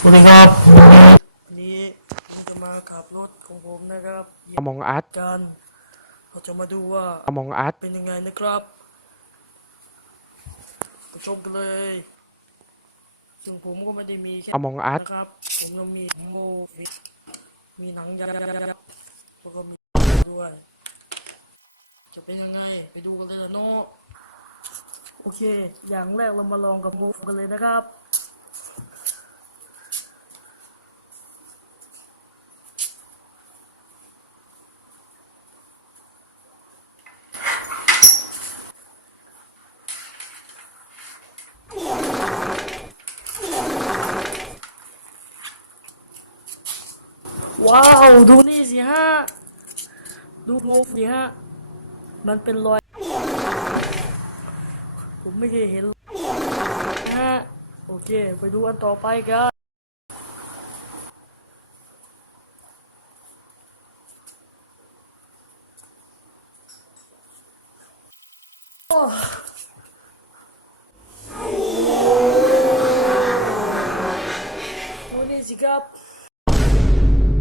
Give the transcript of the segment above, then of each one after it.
สวัสดีครับวันนี้ผมจะมาขับรถของผมนะครับอมองอัดกันเราจะมาดูว่าอมองอัดเป็นยังไงนะครับไปชมกันเลยซึ่งผมก็ไม่ได้มีแค่อมองอัดนะครับ ผมยังมีโมวิดมีหนังยางแล้วก็มีด้วย จะเป็นยังไงไปดูกันเลยนะเนาะโอเค อย่างแรกเรามาลองกับโมกันเลยนะครับ ว้าว ดูนี่สิฮะ ดูโมสิฮะ มันเป็นรอย ผมไม่เคยเห็นนะฮะ โอเค ไปดูอันต่อไปกันโอ้ดูนี่สิครับ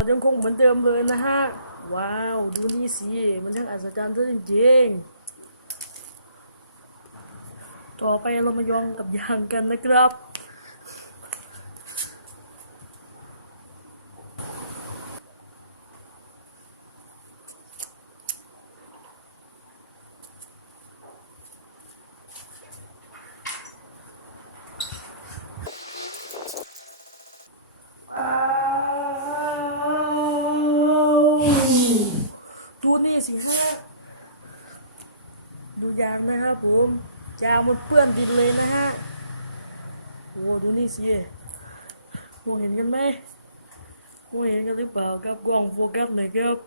ยังคงเหมือนเดิมเลยนะฮะ ว้าว ดูนี่สิ มันช่างอัศจรรย์ซะจริงๆ ต่อไปเรามายองกับยางกันนะครับ ดูนี่สิฮะดูยางนะครับผมยางมันเปื้อนดินเลยนะฮะโอ้ดูนี่สิพวกเห็นกันไหมพวกเห็นกันหรือเปล่าครับกล้องโฟกัสหน่อยครับ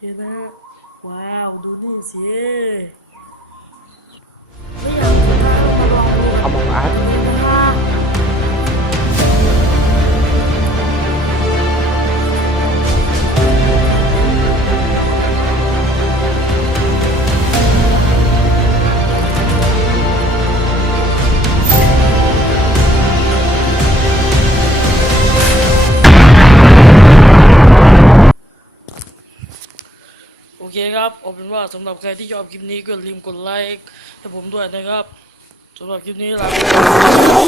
เห็นนะฮะว้าวดูนี่สิไม่ เคครับเอาเป็นว่าสำหรับใครที่ชอบคลิปนี้ก็ลืมกดไลค์ให้ผมด้วยนะครับสำหรับคลิปนี้ลา